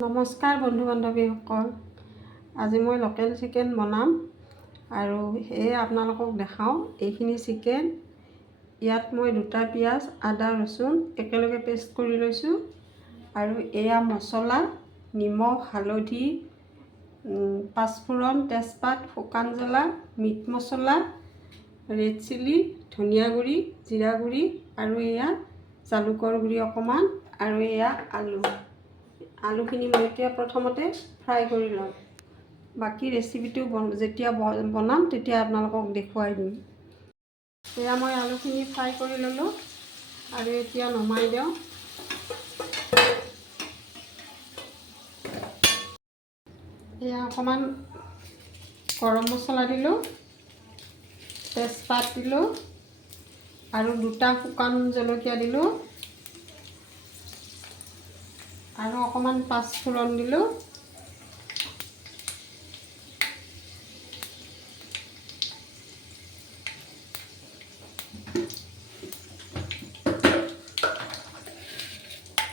নমস্কাৰ বন্ধু বান্ধৱীসকল, আজি মই লোকেল চিকেন বনাম আৰু সেয়ে আপোনালোকক দেখাওঁ। এইখিনি চিকেন, ইয়াত মই 2টা পিঁয়াজ, আদা ৰচুন একেলগে পেষ্ট কৰি লৈছোঁ আৰু এয়া মছলা, নিমখ, হালধি, পাঁচফোৰণ, তেজপাত, শুকান জ্বলা, মিট মছলা, ৰেড চিলি, ধনিয়া গুড়ি, জিৰা গুড়ি আৰু এয়া জালুকৰ গুড়ি অকণমান আৰু এয়া আলুখিনি মই এতিয়া প্ৰথমতে ফ্ৰাই কৰি লওঁ। বাকী ৰেচিপিটো যেতিয়া বনাম তেতিয়া আপোনালোকক দেখুৱাই দিম। এয়া মই আলুখিনি ফ্ৰাই কৰি ল'লোঁ আৰু এতিয়া নমাই দিওঁ। এয়া অকণমান গৰম মছলা দিলোঁ, তেজপাত দিলোঁ আৰু 2টা শুকান জলকীয়া দিলোঁ আৰু অকণমান পাঁচফোৰণ দিলোঁ।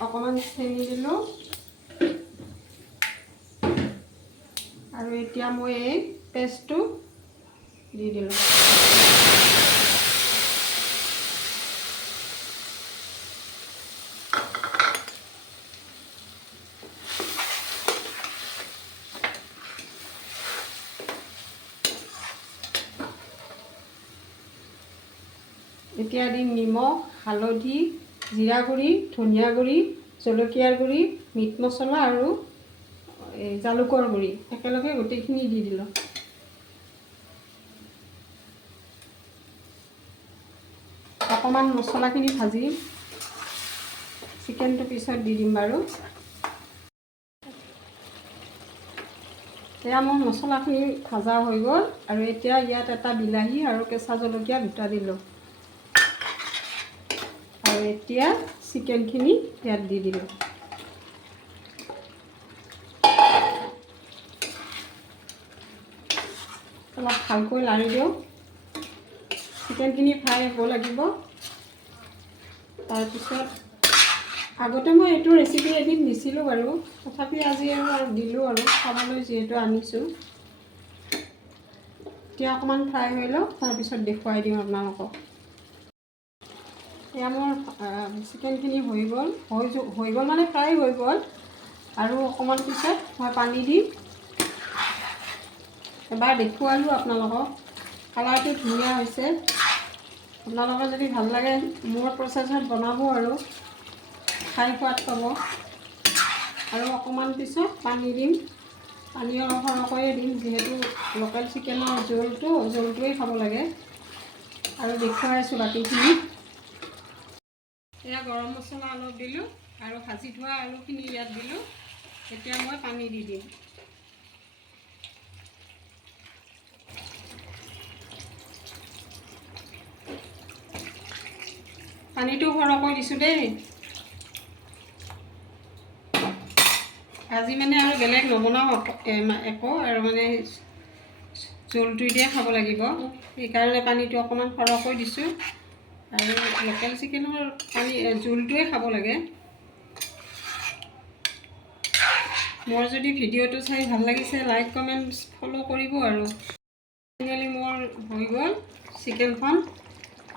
অকণমান চেনি দিলোঁ আৰু এতিয়া মই এই পেষ্টটো দি দিলোঁ। এতিয়া দিম নিমখ, হালধি, জিৰা গুড়ি, ধনিয়া গুড়ি, জলকীয়াৰ গুড়ি, মিট মছলা আৰু জালুকৰ গুড়ি একেলগে গোটেইখিনি দি দিলোঁ। অকণমান মছলাখিনি ভাজি চিকেনটো পিছত দি দিম বাৰু। এয়া মোৰ মছলাখিনি ভাজা হৈ গ'ল আৰু এতিয়া ইয়াত এটা বিলাহী আৰু কেঁচা জলকীয়া 2টা দিলোঁ আৰু এতিয়া চিকেনখিনি ইয়াত দি দিলোঁ। অলপ ভালকৈ লাৰি দিওঁ। চিকেনখিনি ফ্ৰাই হ'ব লাগিব। তাৰপিছত আগতে মই এইটো ৰেচিপি এদিন দিছিলোঁ বাৰু, তথাপি আজি আৰু দিলোঁ আৰু খাবলৈ যিহেতু আনিছোঁ। এতিয়া অকণমান ফ্ৰাই হৈ লওক, তাৰপিছত দেখুৱাই দিম আপোনালোকক। এয়া মোৰ চিকেনখিনি হৈ গ'ল মানে ফ্ৰাই হৈ গ'ল আৰু অকণমান পিছত মই পানী দিম। এবাৰ দেখুৱালোঁ আপোনালোকক, কালাৰটো ধুনীয়া হৈছে। আপোনালোকে যদি ভাল লাগে মোৰ প্ৰচেছত বনাব আৰু খাই সোৱাদ পাব। আৰু অকণমান পিছত পানী দিম, পানী অলপ সৰহকৈয়ে দিম যিহেতু লোকেল চিকেনৰ জোলটোৱেই খাব লাগে। আৰু দেখুৱাই আছোঁ বাকীখিনি। এয়া গৰম মছলা অলপ দিলোঁ আৰু ভাজি থোৱা আলুখিনি ইয়াত দিলোঁ। এতিয়া মই পানী দি দিম। পানীটো সৰহকৈ দিছোঁ দেই। আজি মানে আৰু বেলেগ নবনাওঁ একো, আৰু মানে জোলটোৱে দিয়ে খাব লাগিব, সেইকাৰণে পানীটো অকণমান সৰহকৈ দিছোঁ। আৰু লোকেল চিকেনৰ জোলটোৱে খাব লাগে। মোৰ যদি ভিডিঅ'টো চাই ভাল লাগিছে লাইক কমেণ্ট ফ'ল' কৰিব আৰু। ফাইনেলি মোৰ হৈ গ'ল চিকেনখন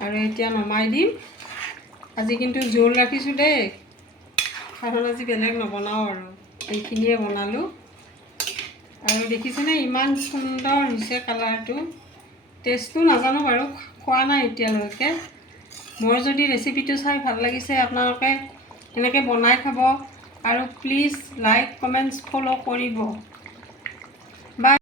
আৰু এতিয়া নমাই দিম। আজি কিন্তু জোল ৰাখিছোঁ দেই, কাৰণ আজি বেলেগ নবনাওঁ আৰু এইখিনিয়ে বনালোঁ। আৰু দেখিছেনে ইমান সুন্দৰ হৈছে কালাৰটো। টেষ্টটো নাজানো বাৰু, খোৱা নাই এতিয়ালৈকে। মোৰ যদি ৰেচিপিটো চাই ভাল লাগিছে আপোনালোকে এনেকৈ বনাই খাব আৰু প্লিজ লাইক কমেণ্টছ ফ'ল' কৰিব।